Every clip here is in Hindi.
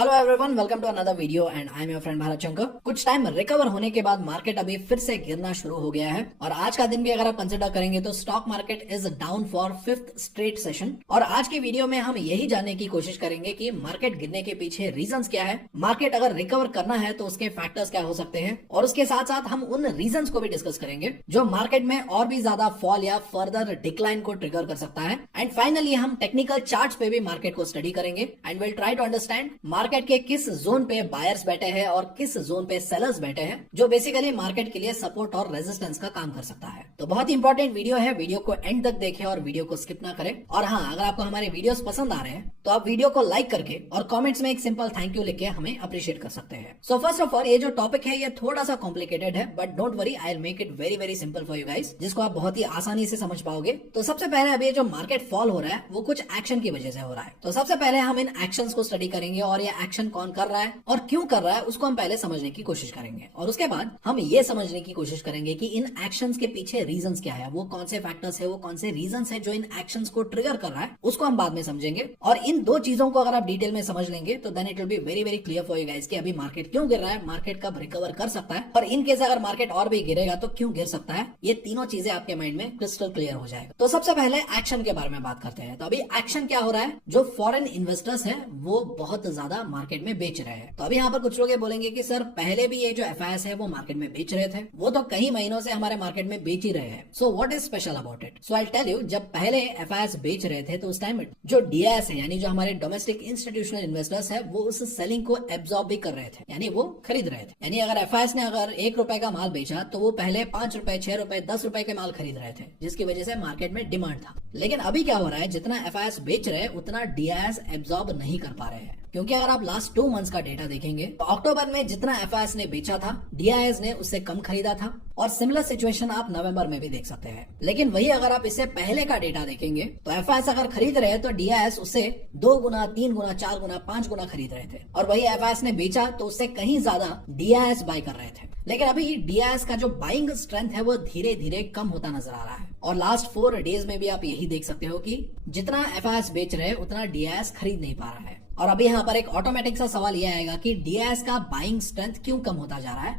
Hello everyone, welcome to another video and I am your friend Bharat Shankar. कुछ टाइम रिकवर होने के बाद मार्केट अभी फिर से गिरना शुरू हो गया है और आज का दिन भी अगर आप कंसिडर करेंगे तो stock market is down for fifth straight session. और आज की वीडियो में हम यही जानने की कोशिश करेंगे कि मार्केट गिरने के पीछे रीजंस क्या है, मार्केट अगर रिकवर करना है तो उसके फैक्टर्स क्या हो सकते हैं, और उसके साथ साथ हम उन रीजंस को भी डिस्कस करेंगे जो मार्केट में और भी ज्यादा फॉल या फर्दर डिक्लाइन को ट्रिगर कर सकता है। एंड फाइनली हम टेक्निकल चार्ट्स पे भी मार्केट को स्टडी करेंगे and will try to understand market के किस जोन पे बायर्स बैठे हैं और किस जोन पे सेलर्स बैठे हैं, जो बेसिकली मार्केट के लिए सपोर्ट और रेजिस्टेंस का काम कर सकता है। तो बहुत ही इंपॉर्टेंट वीडियो है, वीडियो को एंड तक देखें और वीडियो को स्किप ना करें। और हाँ, अगर आपको हमारे वीडियोस पसंद आ रहे हैं तो आप वीडियो को लाइक करके और कमेंट्स में एक सिंपल थैंक यू लिख के हमें अप्रिशिएट कर सकते हैं। सो फर्स्ट ऑफ ऑल, ये जो टॉपिक है ये थोड़ा सा कॉम्प्लिकेटेड है, but don't worry, I will make it very very simple for you guys, जिसको आप बहुत ही आसानी से समझ पाओगे। तो सबसे पहले अभी जो मार्केट फॉल हो रहा है वो कुछ एक्शन की वजह से हो रहा है। तो सबसे पहले हम इन एक्शंस को स्टडी करेंगे और ये एक्शन कौन कर रहा है और क्यों कर रहा है उसको हम पहले समझने की कोशिश करेंगे। और उसके बाद हम ये समझने की कोशिश करेंगे कि इन एक्शंस के पीछे रीजंस क्या है, वो कौन से फैक्टर्स है, वो कौन से रीजंस है जो इन एक्शंस को ट्रिगर कर रहा है, उसको हम बाद में समझेंगे। और इन दो चीजों को अगर आप डिटेल में समझ लेंगे तो then it will be very very clear for you guys कि अभी मार्केट क्यों गिर रहा है, मार्केट कब रिकवर कर सकता है, और इन केस अगर मार्केट और भी गिरेगा तो क्यों गिर सकता है। ये तीनों चीजें आपके माइंड में क्रिस्टल क्लियर हो जाएगा। तो सबसे पहले एक्शन के बारे में बात करते हैं। तो अभी एक्शन क्या हो रहा है, जो फॉरेन इन्वेस्टर्स है वो बहुत ज्यादा मार्केट में बेच रहे हैं। तो अभी यहाँ पर कुछ लोग बोलेंगे कि सर पहले भी ये जो एफआईएस है वो मार्केट में बेच रहे थे, वो तो कई महीनों से हमारे मार्केट में बेच ही रहे हैं। So what is special about it? So I tell you, जब पहले एफआईएस बेच रहे थे तो उस टाइम जो डीआईएस है यानी जो हमारे डोमेस्टिक इंस्टीट्यूशनल इन्वेस्टर्स है वो उस सेलिंग को एब्जॉर्ब भी कर रहे थे, यानी वो खरीद रहे थे। यानी अगर एफआईएस ने अगर ₹1 का माल बेचा तो वो पहले ₹5, ₹6, ₹10 के माल खरीद रहे थे, जिसकी वजह से मार्केट में डिमांड था। लेकिन अभी क्या हो रहा है, जितना एफआईएस बेच रहे हैं उतना डीआईएस एब्जॉर्ब नहीं कर पा रहे हैं। क्योंकि अगर आप लास्ट 2 मंथ्स का डेटा देखेंगे तो अक्टूबर में जितना एफआईएस ने बेचा था डीआईएस ने उससे कम खरीदा था, और सिमिलर सिचुएशन आप नवंबर में भी देख सकते हैं। लेकिन वही अगर आप इससे पहले का डेटा देखेंगे तो एफआईएस अगर खरीद रहे हैं तो डीआईएस उससे 2 गुना, 3 गुना, 4 गुना, 5 गुना खरीद रहे थे, और वही एफआईएस ने बेचा तो उससे कहीं ज्यादा डीआईएस बाय कर रहे थे। लेकिन अभी डीआईएस का जो बाइंग स्ट्रेंथ है वो धीरे धीरे कम होता नजर आ रहा है, और लास्ट 4 डेज में भी आप यही देख सकते हो कि जितना एफआईएस बेच रहे हैं उतना डीआईएस खरीद नहीं पा रहा है। और अभी यहाँ पर एक ऑटोमेटिक सा सवाल यह आएगा कि डीआईएस का बाइंग स्ट्रेंथ क्यों कम होता जा रहा है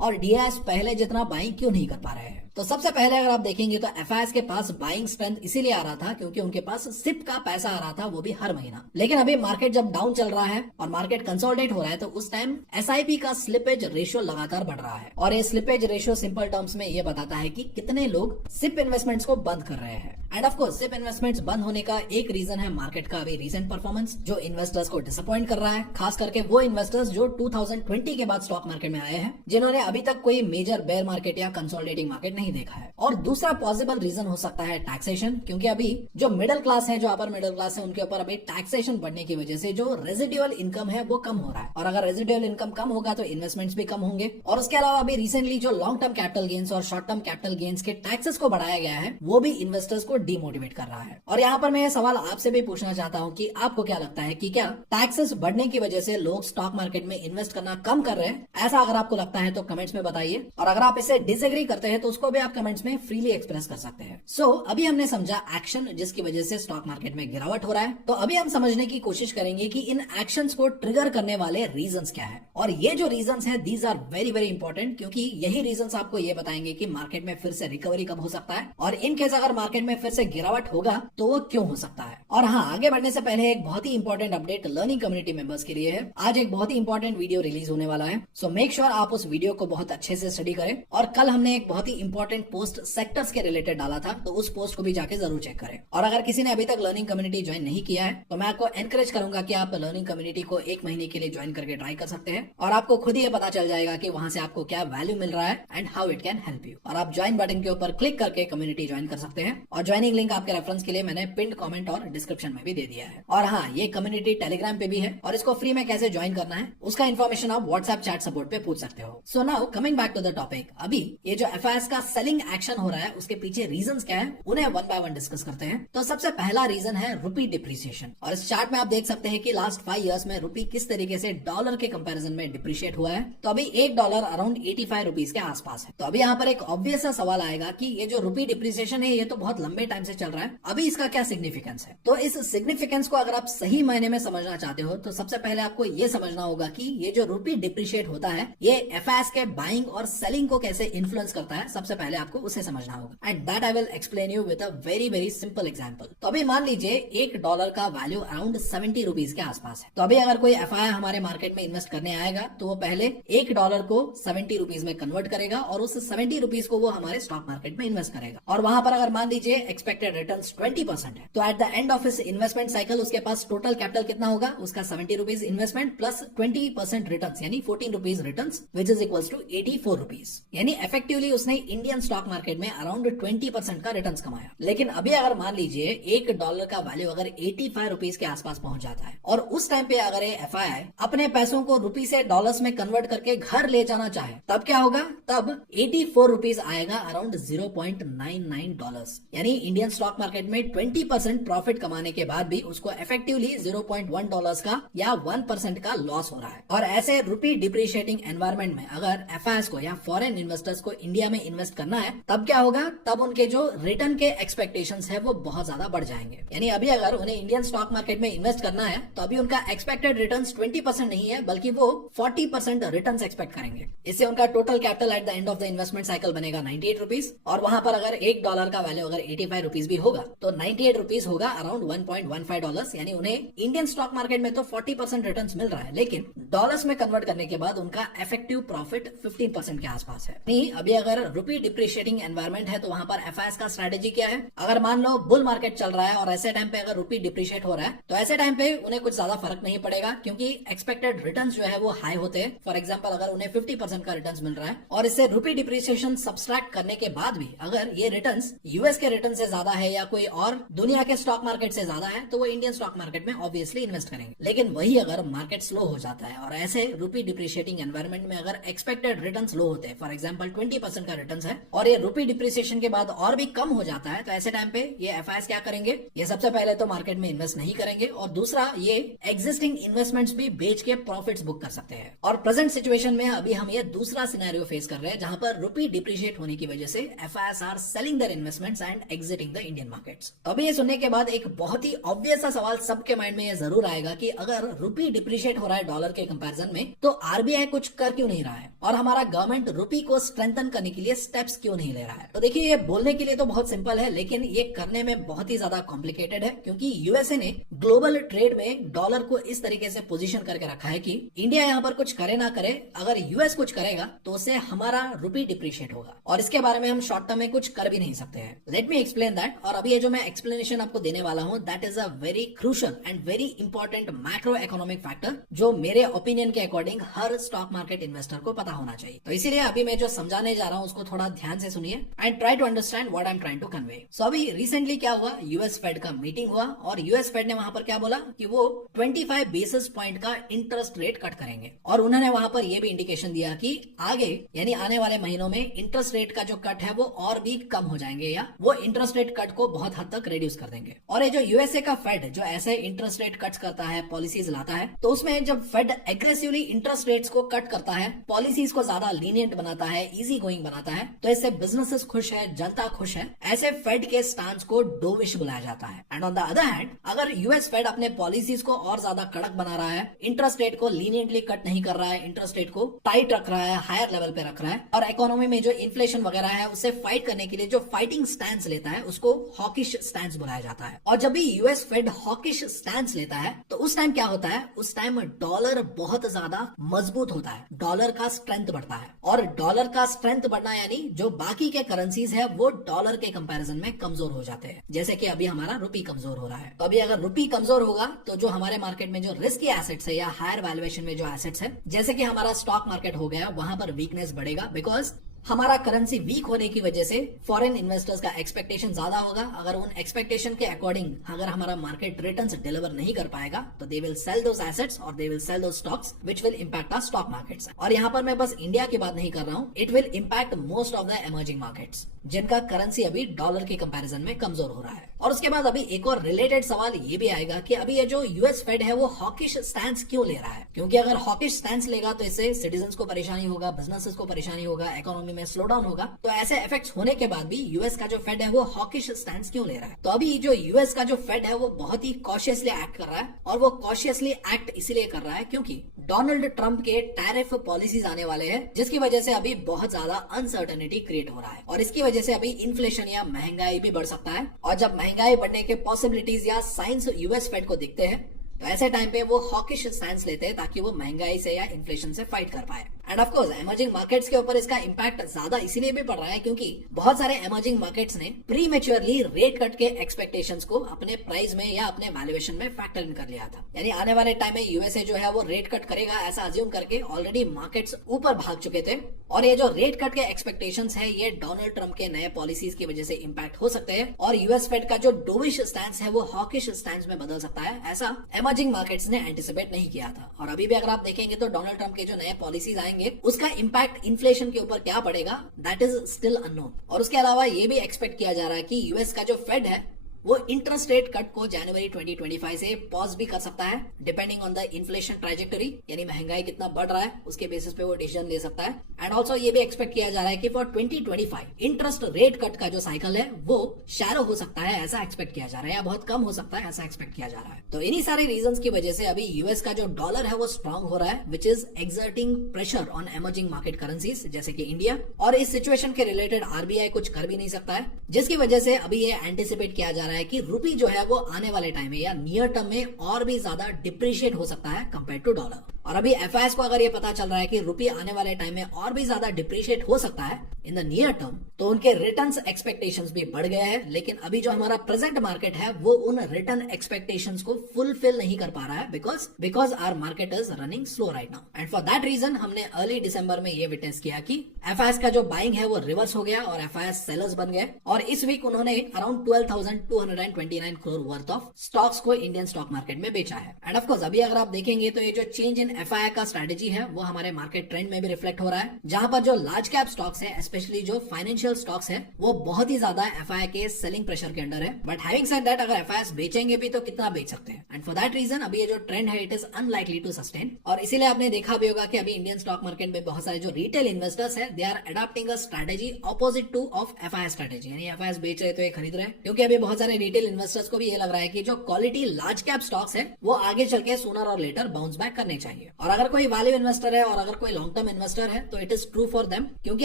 और डीआईएस पहले जितना बाइंग क्यों नहीं कर पा रहे हैं। तो सबसे पहले अगर आप देखेंगे तो एफआईएस के पास बाइंग स्ट्रेंथ इसीलिए आ रहा था क्योंकि उनके पास सिप का पैसा आ रहा था, वो भी हर महीना। लेकिन अभी मार्केट जब डाउन चल रहा है और मार्केट कंसोलिडेट हो रहा है तो उस टाइम एसआईपी का स्लिपेज रेशियो लगातार बढ़ रहा है, और ये स्लिपेज रेशियो सिंपल टर्म्स में ये बताता है कि कितने लोग सिप इन्वेस्टमेंट्स को बंद कर रहे हैं। And of course SIP investments बंद होने का एक रीजन है मार्केट का अभी रीसेंट परफॉर्मेंस, जो इन्वेस्टर्स को डिसअपॉइंट कर रहा है, खास करके वो इन्वेस्टर्स जो 2020 के बाद स्टॉक मार्केट में आए हैं, जिन्होंने अभी तक कोई मेजर बेयर मार्केट या कंसोलिडेटिंग मार्केट नहीं देखा है। और दूसरा पॉसिबल रीजन हो सकता है टैक्सेशन, क्योंकि अभी जो मिडिल क्लास है, जो अपर मिडिल क्लास है, उनके ऊपर अभी टैक्सेशन बढ़ने की वजह से जो रेजिडुअल इनकम है वो कम हो रहा है, और अगर रेजिडुअल इनकम कम होगा तो इन्वेस्टमेंट्स भी कम होंगे। और उसके अलावा अभी रिसेंटली जो लॉन्ग टर्म कैपिटल गेन्स और शॉर्ट टर्म कैपिटल गेन्स के टैक्सेस को बढ़ाया गया है वो भी इन्वेस्टर्स को डिमोटिवेट कर रहा है। और यहाँ पर मैं ये सवाल आपसे भी पूछना चाहता हूँ कि आपको क्या लगता है कि क्या टैक्सेस बढ़ने की वजह से लोग स्टॉक मार्केट में इन्वेस्ट करना कम कर रहे हैं? ऐसा अगर आपको लगता है तो कमेंट्स में बताइए, और अगर आप इससे डिसएग्री करते हैं तो उसको भी आप कमेंट्स में फ्रीली एक्सप्रेस कर सकते हैं। सो अभी हमने समझा एक्शन जिसकी वजह से स्टॉक मार्केट में गिरावट हो रहा है। तो अभी हम समझने की कोशिश करेंगे कि इन एक्शंस को ट्रिगर करने वाले रीजंस क्या है, और ये जो रीजंस है these are very very important, क्योंकि यही रीजंस आपको ये बताएंगे कि मार्केट में फिर से रिकवरी कब हो सकता है, और इन केस अगर मार्केट में फिर से गिरावट होगा तो वो क्यों हो सकता है। और हाँ, आगे बढ़ने से पहले एक बहुत ही important update learning community members के लिए है। आज एक बहुत ही इंपॉर्टेंट वीडियो रिलीज होने वाला है, सो मेक श्योर आप उस वीडियो को बहुत अच्छे से स्टडी करें। और कल हमने एक बहुत ही इंपॉर्टेंट पोस्ट सेक्टर्स के रिलेटेड डाला था, तो उस पोस्ट को भी जाके जरूर चेक करें। और अगर किसी ने अभी तक लर्निंग कम्युनिटी ज्वाइन नहीं किया है तो मैं आपको एनकरेज करूंगा कि आप लर्निंग कम्युनिटी को 1 महीने के लिए ज्वाइन करके ट्राई कर सकते हैं, और आपको खुद ही ये पता चल जाएगा कि वहां से आपको क्या वैल्यू मिल रहा है and how it can help you. और आप ज्वाइन बटन के ऊपर क्लिक करके कम्युनिटी ज्वाइन कर सकते हैं, और ज्वाइनिंग लिंक आपके रेफरेंस के लिए मैंने पिंड कमेंट और डिस्क्रिप्शन में भी दे दिया है। और हाँ, ये कम्युनिटी टेलीग्राम पे भी है, और इसको फ्री में कैसे ज्वाइन करना है उसका इन्फॉर्मेशन आप व्हाट्सएप चैट सपोर्ट पे पूछ सकते हो। So now coming back to the topic, अभी ये जो एफआईएस का सेलिंग एक्शन हो रहा है उसके पीछे रीजंस क्या है उन्हें वन बाय वन डिस्कस करते हैं। तो सबसे पहला रीजन है रुपी डिप्रिसिएशन। और इस चार्ट में आप देख सकते हैं कि लास्ट 5 इयर्स में रुपी किस तरीके से डॉलर के कंपैरिजन में डिप्रिशिएट हुआ है। तो अभी $1 अराउंड 85 रुपीज के आसपास है। तो अभी यहाँ पर एक ऑब्वियस सा सवाल आएगा कि ये जो रुपी डिप्रिसिएशन है ये तो बहुत लंबे टाइम से चल रहा है, अभी इसका क्या सिग्निफिकेंस है। तो इस सिग्निफिकेंस को अगर आप सही मायने में समझना चाहते हो तो सबसे पहले आपको ये समझना होगा कि ये जो रुपी डिप्रिशिएट होता है ये एफआईएस के बाइंग और सेलिंग को कैसे इन्फ्लुएंस करता है, सबसे पहले आपको उसे समझना होगा। And that I will explain you with a very very simple example. तो अभी मान लीजिए $1 का वैल्यू अराउंड 70 रुपीज के आसपास है। तो अभी अगर कोई एफआईआई हमारे मार्केट में इन्वेस्ट करने आएगा तो वो पहले $1 को 70 रुपीज में कन्वर्ट करेगा और उस 70 रुपीज को वो हमारे स्टॉक मार्केट में इन्वेस्ट करेगा। और वहां पर अगर मान लीजिए एक्सपेक्टेड रिटर्न्स 20% है तो एट द एंड ऑफ इस इन्वेस्टमेंट साइकिल उसके पास टोटल कैपिटल कितना होगा, उसका 70 रुपीज इन्वेस्टमेंट प्लस 20% रिटर्न्स यानी 14 rupees returns which is equals to 84 rupees. यानी इफेक्टिवली उसने इंडियन स्टॉक मार्केट में अराउंड 20% का रिटर्न्स कमाया। लेकिन अभी अगर मान लीजिए $1 का वैल्यू अगर 85 रुपीज के आसपास पहुंच जाता है और उस टाइम पे अगर एफआईआई अपने पैसों को रुपी से डॉलर्स में कन्वर्ट करके घर ले जाना चाहे तब क्या होगा, तब 84 रुपीज आएगा अराउंड $0.99। यानी इंडियन स्टॉक मार्केट में 20% प्रॉफिट कमाने के बाद भी उसको इफेक्टिवली $0.1 का या 1% का लॉस हो रहा है। और ऐसे रुपी डिप्रिशिएटिंग एनवायरमेंट में अगर एफआईआईस को या फॉरेन इन्वेस्टर्स को इंडिया में इन्वेस्ट करना है तब क्या होगा, तब उनके जो रिटर्न के एक्सपेक्टेशंस है वो बहुत ज्यादा बढ़ जाएंगे। यानी अभी अगर उन्हें इंडियन स्टॉक मार्केट में इन्वेस्ट करना है तो अभी उनका एक्सपेक्टेड रिटर्न्स 20% नहीं है बल्कि वो 40% रिटर्न्स एक्सपेक्ट करेंगे। इससे उनका total capital at the end of the investment cycle बनेगा 98 रुपीज और वहां पर अगर $1 का वैल्यू अगर 85 रुपीज भी होगा तो 98 रुपीज होगा अराउंड $1.15। यानी उन्हें इंडियन स्टॉक मार्केट में तो 40% रिटर्न्स मिल रहा है लेकिन डॉलर्स में कन्वर्ट करने के बाद उनका इफेक्टिव प्रॉफिट 15% के आसपास है। नहीं, अभी अगर रुपी डिप्रिशिएटिंग एनवायरमेंट है तो वहां पर एफआईआईस का स्ट्रेटेजी क्या है, अगर मान लो बुल मार्केट चल रहा है और ऐसे टाइम पे अगर रुपी डिप्रिशिएट हो रहा है तो ऐसे टाइम पे उन्हें कुछ ज्यादा फर्क नहीं पड़ेगा क्योंकि एक्सपेक्टेड रिटर्न्स जो है वो हाई होते हैं। फॉर एग्जांपल अगर उन्हें 50% का रिटर्न्स मिल रहा है और इससे रुपी डिप्रिसिएशन सब्सट्रैक्ट करने के बाद भी अगर ये रिटर्न्स यूएस के रिटर्न से ज्यादा है या कोई और दुनिया के स्टॉक मार्केट से ज्यादा है तो वो इंडियन स्टॉक मार्केट में ऑब्वियसली इन्वेस्ट करेंगे। लेकिन वही अगर मार्केट स्लो हो जाता है और ऐसे रुपी डिप्रिशिएटिंग एनवायरमेंट में अगर एक्सपेक्टेड रिटर्न्स लो होते हैं, फॉर एग्जांपल 20% का रिटर्न्स है और ये रुपी डिप्रिसिएशन के बाद और भी कम हो जाता है तो ऐसे टाइम पे ये एफआईआईस क्या करेंगे, ये सबसे पहले तो मार्केट में इन्वेस्ट नहीं करेंगे और दूसरा ये एग्जिस्टिंग इन्वेस्टमेंट्स भी बेच के प्रॉफिट्स बुक कर सकते हैं। और प्रेजेंट सिचुएशन में अभी हम ये दूसरा सिनेरियो फेस कर रहे हैं जहां पर रुपी डिप्रिशिएट होने की वजह से FIIs are selling their investments and exiting the Indian markets. तो अभी ये सुनने के बाद एक बहुत ही ऑब्वियस सा सवाल सबके माइंड में ये जरूर आएगा कि अगर रुपी डिप्रिशिएट हो रहा है डॉलर के कंपैरिजन में तो आरबीआई कुछ कर क्यों नहीं रहा है और हमारा गवर्नमेंट रुपी को स्ट्रेंथन करने के लिए स्टेप्स क्यों नहीं ले रहा है। तो देखिए ये बोलने के लिए तो बहुत सिंपल है लेकिन ये करने में बहुत ही ज्यादा कॉम्प्लिकेटेड है क्योंकि यूएसए ने ग्लोबल ट्रेड में डॉलर को इस तरीके से पोजीशन करके रखा है कि इंडिया यहाँ पर कुछ करे ना करे, अगर यूएस कुछ करेगा तो उससे हमारा रुपी डिप्रिशिएट होगा और इसके बारे में हम शॉर्ट टर्म में कुछ कर भी नहीं सकते हैं। Let me explain that. और अभी ये जो मैं एक्सप्लेनेशन आपको देने वाला हूँ that is a very crucial and very important macro economic factor जो मेरे ओपिनियन के अकॉर्डिंग हर स्टॉक मार्केट इन्वेस्टर को पता होना चाहिए। तो इसीलिए अभी मैं जो समझाने जा रहा हूँ उसको थोड़ा ध्यान से सुनिए and try to understand what I am trying to convey. So अभी रिसेंटली क्या हुआ, यूएस फेड का मीटिंग हुआ और यूएस फेड ने वहां पर क्या बोला कि वो 25 बेसिस पॉइंट का इंटरेस्ट रेट कट करेंगे और उन्होंने वहां पर यह भी इंडिकेशन दिया कि आगे यानी आने वाले महीनों में इंटरेस्ट रेट का जो कट है वो और भी कम हो जाएंगे या वो इंटरेस्ट रेट कट को बहुत हद तक रिड्यूस कर देंगे। और ये जो यूएसए का फेड जो ऐसे इंटरेस्ट रेट कट करता है, पॉलिसीज लाता है, तो उसमें जब फेड एग्रेसिवली इंटरेस्ट रेट्स को कट करता है, पॉलिसीज को ज्यादा लीनियंट बनाता है, इजी गोइंग बनाता है, तो इससे बिजनेसेस खुश है, जनता खुश है। ऐसे फेड के स्टांस को डोविश बुलाया जाता है। And on the other hand अगर यूएस फेड अपने पॉलिसीज को और ज्यादा कड़क बना रहा है, इंटरेस्ट रेट को लीनियंटली कट नहीं कर रहा है, इंटरेस्ट रेट को टाइट रख रहा है, हायर लेवल पे रख रहा है और इकोनॉमी में जो इन्फ्लेशन वगैरह है उससे फाइट करने के लिए जो फाइटिंग स्टैंस लेता है उसको हॉकिश स्टैंस बुलाया जाता है। और जब भी यूएस फेड हॉकिश स्टैंस लेता है तो उस टाइम क्या होता है, उस टाइम डॉलर बहुत ज्यादा मजबूत होता है, डॉलर का स्ट्रेंथ बढ़ता है और डॉलर का स्ट्रेंथ बढ़ना यानी जो बाकी के करेंसीज है वो डॉलर के कंपैरिजन में कमजोर हो जाते हैं, जैसे कि अभी हमारा रुपी कमजोर हो रहा है। तो अभी अगर रुपी कमजोर होगा तो जो हमारे मार्केट में जो रिस्की एसेट्स है या हायर वैल्यूएशन में जो एसेट्स है जैसे कि हमारा स्टॉक मार्केट हो गया वहां पर वीकनेस बढ़ेगा बिकॉज हमारा करेंसी वीक होने की वजह से फॉरेन इन्वेस्टर्स का एक्सपेक्टेशन ज्यादा होगा। अगर उन एक्सपेक्टेशन के अकॉर्डिंग अगर हमारा मार्केट रिटर्न्स डिलीवर नहीं कर पाएगा तो they will sell those assets और they will sell those stocks which will impact our stock markets. और यहाँ पर मैं बस इंडिया की बात नहीं कर रहा हूँ, it will impact most of the emerging markets जिनका करेंसी अभी डॉलर के कंपैरिजन में कमजोर हो रहा है। और उसके बाद अभी एक और रिलेटेड सवाल ये भी आएगा कि अभी ये जो यूएस फेड है वो हॉकिश स्टैंस क्यों ले रहा है, क्योंकि अगर हॉकिश स्टैंस लेगा तो इससे सिटीजंस को परेशानी होगा, बिजनेसेस को परेशानी होगा, इकोनॉमी में स्लो डाउन होगा। तो ऐसे इफेक्ट्स होने के बाद भी यूएस का जो फेड है वो हॉकिश स्टैंस क्यों ले रहा है? तो अभी जो यूएस का जो फेड है वो बहुत ही कॉशियसली एक्ट कर रहा है, और वो कॉशियसली एक्ट इसीलिए कर रहा है क्योंकि डोनाल्ड ट्रंप के टैरिफ पॉलिसीज आने वाले हैं, जिसकी वजह से अभी बहुत ज्यादा अनसर्टेनिटी क्रिएट हो रहा है, और इसकी वजह से अभी इन्फ्लेशन या महंगाई भी बढ़ सकता है। और जब महंगाई बढ़ने के पॉसिबिलिटीज या साइंस यूएस फेड को दिखते हैं तो ऐसे टाइम पे वो हॉकिश स्टैंस लेते हैं ताकि वो महंगाई से या इन्फ्लेशन से फाइट कर पाए। And of course emerging markets के ऊपर इसका इंपैक्ट ज्यादा इसीलिए भी पड़ रहा है क्योंकि बहुत सारे इमर्जिंग मार्केट्स ने प्रीमेच्योरली रेट कट के एक्सपेक्टेशंस को अपने प्राइस में या अपने वैल्यूएशन में फैक्टर इन कर लिया था। यानी आने वाले टाइम में यूएसए जो है वो रेट कट करेगा ऐसा अज्यूम करके ऑलरेडी मार्केट्स ऊपर भाग चुके थे, और ये जो रेट कट के एक्सपेक्टेशंस है ये डोनाल्ड ट्रंप के नए पॉलिसीज की वजह से इंपैक्ट हो सकते हैं, और यूएस फेड का जो डोविश स्टैंस है वो हॉकिश स्टैंस में बदल सकता है। ऐसा इमर्जिंग मार्केट्स ने एंटिसिपेट नहीं किया था। और अभी भी अगर आप देखेंगे तो डोनाल्ड ट्रंप के जो नए पॉलिसीज आएंगे उसका इंपैक्ट इन्फ्लेशन के ऊपर क्या पड़ेगा दैट इज स्टिल अननोन। और उसके अलावा ये भी एक्सपेक्ट किया जा रहा है कि यूएस का जो फेड है वो इंटरेस्ट रेट कट को जनवरी 2025 से पॉज भी कर सकता है depending on the inflation trajectory, यानी महंगाई कितना बढ़ रहा है उसके बेसिस पे वो डिसीजन ले सकता है। एंड ऑल्सो ये भी एक्सपेक्ट किया जा रहा है कि फॉर 2025 इंटरेस्ट रेट कट का जो साइकिल है वो शैरो हो सकता है, ऐसा एक्सपेक्ट किया जा रहा है, या बहुत कम हो सकता है ऐसा एक्सपेक्ट किया जा रहा है। तो इन्हीं सारे रीजंस की वजह से अभी यूएस का जो डॉलर है वो स्ट्रांग हो रहा है which is exerting pressure on emerging market currencies जैसे कि इंडिया। और इस सिचुएशन के रिलेटेड आरबीआई कुछ कर भी नहीं सकता है, जिसकी वजह से अभी ये एंटिसिपेट किया जा रहा है कि रूपी जो है वो आने वाले टाइम में या नियर टर्म में और भी ज्यादा डिप्रिशिएट हो सकता है कंपेयर टू डॉलर। और अभी एफआईएस को अगर ये पता चल रहा है कि रूपी आने वाले टाइम में और भी ज्यादा डिप्रिशिएट हो सकता है इन द नियर टर्म, तो उनके रिटर्न्स एक्सपेक्टेशंस भी बढ़ गए हैं। लेकिन अभी जो हमारा प्रेजेंट मार्केट है वो उन रिटर्न एक्सपेक्टेशंस को फुलफिल नहीं कर पा रहा है because our market is running slow right now. And for that reason हमने अर्ली दिसंबर में ये विटनेस किया कि एफआईएस का जो बाइंग है वो रिवर्स हो गया और एफआईएस सेलर्स बन गए, और इस वीक उन्होंने around 12,229 crore worth of stocks को इंडियन स्टॉक मार्केट में बेचा है। एंड ऑफ कोर्स अभी अगर आप देखेंगे तो ये जो चेंज इन एफआईआई का स्ट्रेटेजी है वो हमारे मार्केट ट्रेंड में भी रिफ्लेक्ट हो रहा है, जहां पर जो लार्ज कैप स्टॉक्स है स्पेशली जो फाइनेंशियल स्टॉक्स है वो बहुत ही ज्यादा एफआईआई के सेलिंग प्रेशर के अंडर है। बट हैविंग सेड दैट अगर एफआईआई बेचेंगे भी तो कितना बेच सकते हैं, एंड फॉर दैट रीजन अभी ये जो ट्रेंड है it is unlikely to sustain. और इसीलिए आपने देखा भी होगा कि अभी इंडियन स्टॉक मार्केट में बहुत सारे जो रिटेल इन्वेस्टर्स है they are adopting a strategy opposite to of FII strategy, यानी एफआईआई बेच रहे तो ये खरीद रहे हैं, क्योंकि अभी बहुत सारे रिटेल इन्वेस्टर्स को भी ये लग रहा है कि जो क्वालिटी लार्ज कैप स्टॉक्स है वो आगे चल के सूनर और लेटर बाउंस बैक करने चाहिए। और अगर कोई वैल्यू इन्वेस्टर है और अगर कोई लॉन्ग टर्म इन्वेस्टर है तो it is true for them, क्योंकि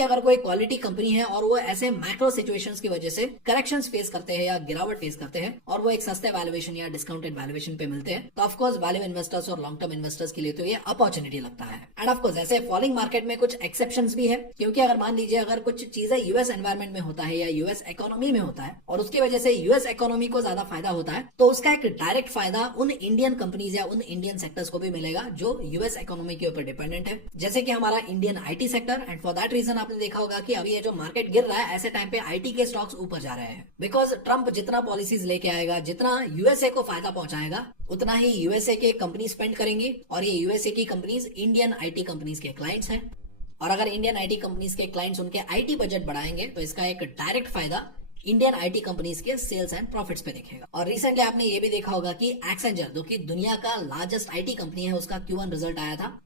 अगर कोई क्वालिटी कंपनी है और वो ऐसे मैक्रो सिचुएशंस की वजह से करेक्शंस फेस करते हैं या गिरावट फेस करते हैं और वो एक सस्ते वैल्यूएशन या डिस्काउंटेड वैल्यूएशन पे मिलते हैं, तो ऑफ कोर्स वैल्यू इन्वेस्टर्स और लॉन्ग टर्म इन्वेस्टर्स के लिए तो ये अपॉर्चुनिटी लगता है। एंड ऑफ कोर्स ऐसे फॉलिंग मार्केट में कुछ एक्सेप्शंस भी है, क्योंकि अगर मान लीजिए अगर कुछ चीजें यूएस एनवायरमेंट में होता है या यूएस इकोनॉमी में होता है और उसकी वजह से यूएस इकोनॉमी को ज्यादा फायदा होता है, तो उसका एक डायरेक्ट फायदा उन इंडियन कंपनीज या उन इंडियन सेक्टर्स को भी मिलेगा जो यूएस इकोनॉमी के ऊपर डिपेंडेंट है, जैसे कि हमारा Indian IT sector. And for that reason आपने देखा होगा कि अभी ये जो मार्केट गिर रहा है ऐसे टाइम पे आईटी के स्टॉक्स ऊपर जा रहे हैं, बिकॉज ट्रंप जितना पॉलिसीज लेके आएगा, जितना यूएसए को फायदा पहुंचाएगा, उतना ही यूएसए के कंपनी स्पेंड करेंगी, और ये यूएसए की कंपनीज इंडियन आईटी कंपनीज के क्लाइंट्स हैं। और अगर इंडियन आईटी कंपनीज के क्लाइंट्स उनके आईटी बजट बढ़ाएंगे तो इसका एक डायरेक्ट फायदा इंडियन आईटी कंपनीज के सेल्स एंड प्रॉफिट्स पे दिखेगा। और रिसेंटली आपने ये भी देखा होगा कि एक्सेंचर, जो कि दुनिया का लार्जेस्ट आईटी कंपनी है, उसका Q1 रिजल्ट आया था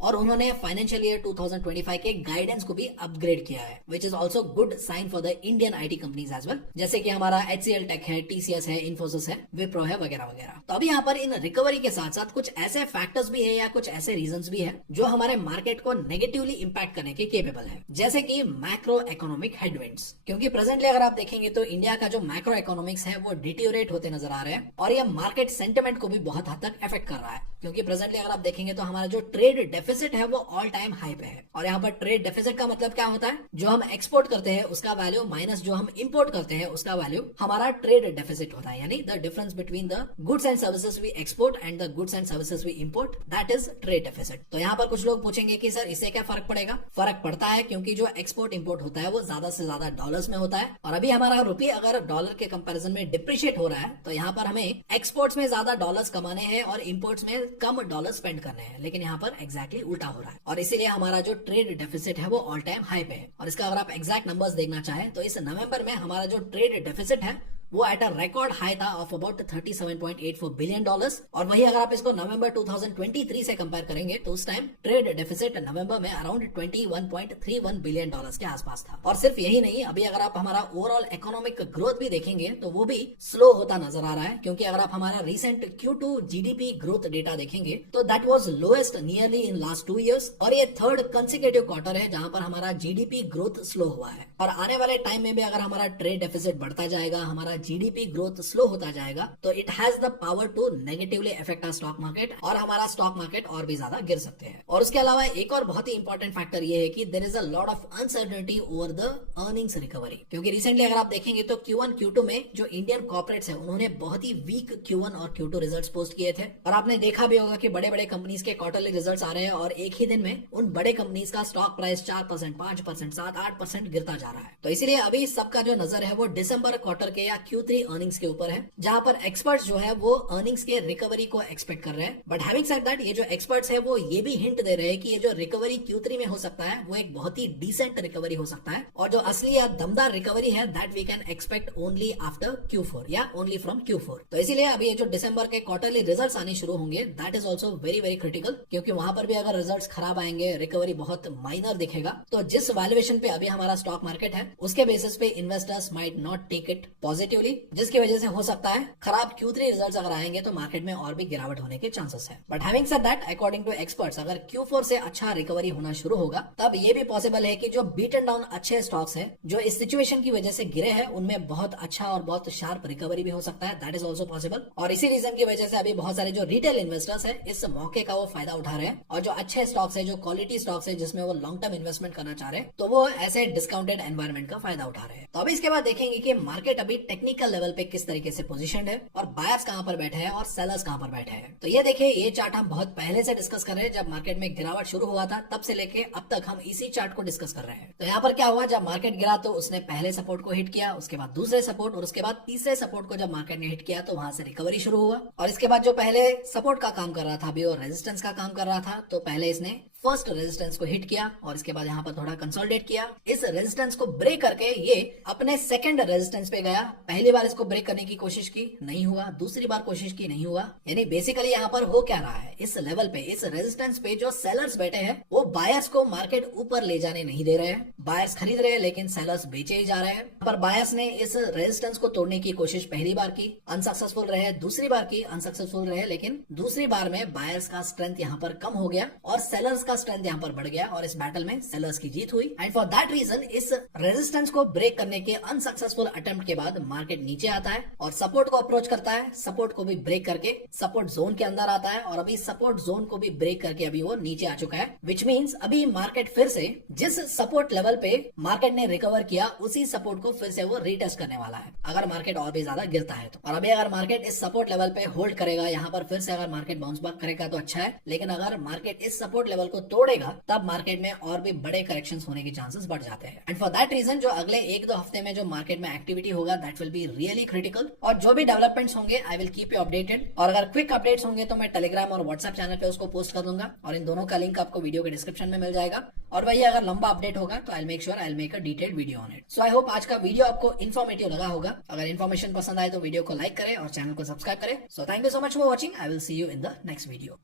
और उन्होंने फाइनेंशियल ईयर 2025 के गाइडेंस को भी अपग्रेड किया है, which is also good sign for the Indian IT companies as well, जैसे कि हमारा HCL टेक है, TCS है, इन्फोसिस है, विप्रो है, वगैरह वगैरह। तो अभी यहाँ पर इन रिकवरी के साथ साथ कुछ ऐसे फैक्टर्स भी है या कुछ ऐसे रीजंस भी है जो हमारे मार्केट को नेगेटिवली इंपैक्ट करने के केपेबल है, जैसे कि मैक्रो इकोनॉमिक हेडविंड्स। क्योंकि प्रेजेंटली अगर आप देखेंगे तो इंडिया का जो मैक्रो इकोनॉमिक्स है वो डिटीरियोरेट होते नजर आ रहे हैं, और ये मार्केट सेंटिमेंट को भी बहुत हद तक अफेक्ट कर रहा है। क्योंकि प्रेजेंटली अगर आप देखेंगे तो हमारा जो ट्रेड डेफिसिट डेफिसिट है वो ऑल टाइम हाई पे है। और यहाँ पर ट्रेड डेफिसिट का मतलब क्या होता है, जो हम एक्सपोर्ट करते हैं उसका वैल्यू माइनस जो हम इंपोर्ट करते हैं उसका वैल्यू हमारा ट्रेड डेफिसिट होता है, यानी the difference between the goods and services we export and the goods and services we import, that is trade deficit. तो यहाँ पर कुछ लोग पूछेंगे कि सर इससे क्या फर्क पड़ेगा। फर्क पड़ता है क्योंकि जो एक्सपोर्ट इंपोर्ट होता है वो ज्यादा से ज्यादा डॉलर्स में होता है, और अभी हमारा रुपये अगर डॉलर के कंपैरिजन में डिप्रिशिएट हो रहा है तो यहाँ पर हमें एक्सपोर्ट्स में ज्यादा डॉलर्स कमाने हैं और इंपोर्ट्स में कम डॉलर स्पेंड करने हैं, लेकिन यहाँ पर एग्जैक्टली उल्टा हो रहा है। और इसीलिए हमारा जो ट्रेड डेफिसिट है वो ऑल टाइम हाई पे है। और इसका अगर आप एग्जैक्ट नंबर्स देखना चाहें तो इस नवंबर में हमारा जो ट्रेड डेफिसिट है वो एट अ रिकॉर्ड हाई था ऑफ अबाउट $37.84 बिलियन। और वही अगर आप इसको नवंबर 2023 से कंपेयर करेंगे तो उस टाइम ट्रेड डेफिसिट नवंबर में अराउंड $21.31 बिलियन के आसपास था। और सिर्फ यही नहीं, अभी अगर आप हमारा ओवरऑल इकोनॉमिक ग्रोथ भी देखेंगे तो वो भी स्लो होता नजर आ रहा है, क्योंकि अगर आप हमारा recent Q2 GDP growth data देखेंगे तो that was lowest nearly in last 2 years, और ये थर्ड कंसेक्यूटिव क्वार्टर है जहां पर हमारा जीडीपी ग्रोथ स्लो हुआ है। और आने वाले टाइम में भी अगर हमारा ट्रेड डेफिसिट बढ़ता जाएगा, हमारा जीडीपी ग्रोथ स्लो होता जाएगा, तो it has the power to negatively affect our stock market, और हमारा स्टॉक मार्केट और भी ज्यादा गिर सकते हैं। और उसके अलावा एक और बहुत ही इंपॉर्टेंट फैक्टर ये है कि there is a lot of uncertainty over the earnings recovery, क्योंकि रिसेंटली अगर आप देखेंगे तो Q1 Q2 में जो इंडियन कॉर्पोरेट्स है उन्होंने बहुत ही वीक Q1 और Q2 रिजल्ट्स पोस्ट किए थे, और आपने देखा भी होगा कि बड़े बड़े कंपनीज के क्वार्टरली रिजल्ट्स आ रहे हैं और एक ही दिन में उन बड़े कंपनीज का स्टॉक प्राइस 4%, 5%, 7-8% गिरता जा रहा है। तो इसीलिए अभी सबका जो नजर है वो दिसंबर क्वार्टर के या Q3 अर्निंग्स के ऊपर है, जहां पर एक्सपर्ट्स जो है वो अर्निंग्स के रिकवरी को एक्सपेक्ट कर रहे हैं। बट हैविंग सेड दैट, ये जो एक्सपर्ट्स है वो ये भी हिंट दे रहे हैं कि ये जो रिकवरी Q3 में हो सकता है वो एक बहुत ही डिसेंट रिकवरी हो सकता है, और जो असली या दमदार रिकवरी है that we can expect only after Q4 या ओनली फ्रॉम Q4। तो इसीलिए अभी ये जो दिसंबर के क्वार्टरली रिजल्ट्स आने शुरू होंगे that is also very very critical, क्योंकि वहां पर भी अगर रिजल्ट्स खराब आएंगे, रिकवरी बहुत माइनर दिखेगा, तो जिस वैल्यूएशन पे अभी हमारा स्टॉक मार्केट है उसके बेसिस पे investors might not take it positively, जिसकी वजह से हो सकता है खराब Q3 रिजल्ट्स अगर आएंगे तो मार्केट में और भी गिरावट होने के चांसेस है। But having said that, according to experts, अगर Q4 से अच्छा रिकवरी होना शुरू होगा तब ये भी पॉसिबल है कि जो बीटन डाउन अच्छे स्टॉक्स है जो इस सिचुएशन की वजह से गिरे हैं उनमें बहुत अच्छा और बहुत शार्प रिकवरी भी हो सकता है, दैट इज ऑल्सो पॉसिबल। और इसी रीजन की वजह से अभी बहुत सारे जो रिटेल इन्वेस्टर्स है इस मौके का वो फायदा उठा रहे हैं, और जो अच्छे स्टॉक्स है, जो क्वालिटी स्टॉक्स है जिसमें वो लॉन्ग टर्म इन्वेस्टमेंट करना चाह रहे हैं, तो वो ऐसे डिस्काउंटेड एनवायरमेंट का फायदा उठा रहे हैं। तो अभी इसके बाद देखेंगे कि मार्केट अभी टेक्निकल लेवल पे किस तरीके से पोजीशनड है और बायर्स कहां पर बैठे हैं और सेलर्स कहां पर बैठे हैं। तो ये देखिए, ये चार्ट हम बहुत पहले से डिस्कस कर रहे हैं, जब मार्केट में गिरावट शुरू हुआ था तब से लेके अब तक हम इसी चार्ट को डिस्कस कर रहे हैं। तो यहाँ पर क्या हुआ, जब मार्केट गिरा तो उसने पहले सपोर्ट को हिट किया, उसके बाद दूसरे सपोर्ट, और उसके बाद तीसरे सपोर्ट को जब मार्केट ने हिट किया तो वहां से रिकवरी शुरू हुआ। और इसके बाद जो पहले सपोर्ट का काम कर रहा था अभी वो रेजिस्टेंस का काम कर रहा था, तो पहले इसने फर्स्ट रेजिस्टेंस को हिट किया और इसके बाद यहाँ पर थोड़ा कंसोलिडेट किया। इस रेजिस्टेंस को ब्रेक करके ये अपने सेकंड रेजिस्टेंस पे गया। पहली बार इसको ब्रेक करने की कोशिश की, नहीं हुआ, दूसरी बार कोशिश की, नहीं हुआ। यानी बेसिकली यहाँ पर हो क्या रहा है, इस लेवल पे, इस रेजिस्टेंस पे जो सेलर्स बैठे हैं वो बायर्स को मार्केट ऊपर ले जाने नहीं दे रहे हैं। बायर्स खरीद रहे हैं लेकिन सेलर्स बेचे ही जा रहे हैं। पर बायर्स ने इस रेजिस्टेंस को तोड़ने की कोशिश पहली बार की, अनसक्सेसफुल रहे, दूसरी बार की, अनसक्सेसफुल रहे, लेकिन दूसरी बार में बायर्स का स्ट्रेंथ यहाँ पर कम हो गया और सेलर्स का स्ट्रेंथ यहाँ पर बढ़ गया, और इस बैटल में सेलर्स की जीत हुई। एंड फॉर दैट रीजन इस रेजिस्टेंस को ब्रेक करने के अनसक्सेसफुल अटेम्प्ट के बाद मार्केट नीचे आता है और सपोर्ट को अप्रोच करता है, सपोर्ट को भी ब्रेक करके सपोर्ट जोन के अंदर आता है, और अभी सपोर्ट जोन को भी ब्रेक करके अभी वो नीचे आ चुका है, विच मीन्स अभी मार्केट फिर से जिस सपोर्ट लेवल पे मार्केट ने रिकवर किया उसी सपोर्ट को फिर से वो रीटेस्ट करने वाला है, अगर मार्केट और भी ज्यादा गिरता है तो। और अभी अगर मार्केट इस सपोर्ट लेवल पे होल्ड करेगा, यहाँ पर फिर से अगर मार्केट बाउंस बैक करेगा तो अच्छा है, लेकिन अगर मार्केट इस सपोर्ट लेवल को तोड़ेगा तब मार्केट में और भी बड़े करेक्शंस होने के चांसेस बढ़ जाते हैं। एंड फॉर दैट रीजन जो अगले 1-2 हफ्ते में जो मार्केट में एक्टिविटी होगा that will be really critical, और जो भी डेवलपमेंट्स होंगे I will keep you updated. और अगर क्विक अपडेट्स होंगे तो मैं टेलीग्राम और व्हाट्सएप चैनल पे उसको पोस्ट कर दूंगा, और इन दोनों का लिंक आपको वीडियो के डिस्क्रिप्शन में मिल जाएगा। और वही अगर लंबा अपडेट होगा तो I make sure I make a detailed video on it. So I hope आज का वीडियो आपको इन्फॉर्मेटिव लगा होगा। अगर इन्फॉर्मेशन पसंद आए तो वीडियो को लाइक करें और चैनल को सब्सक्राइब करें। So thank you so much for watching. I will see you in the next video.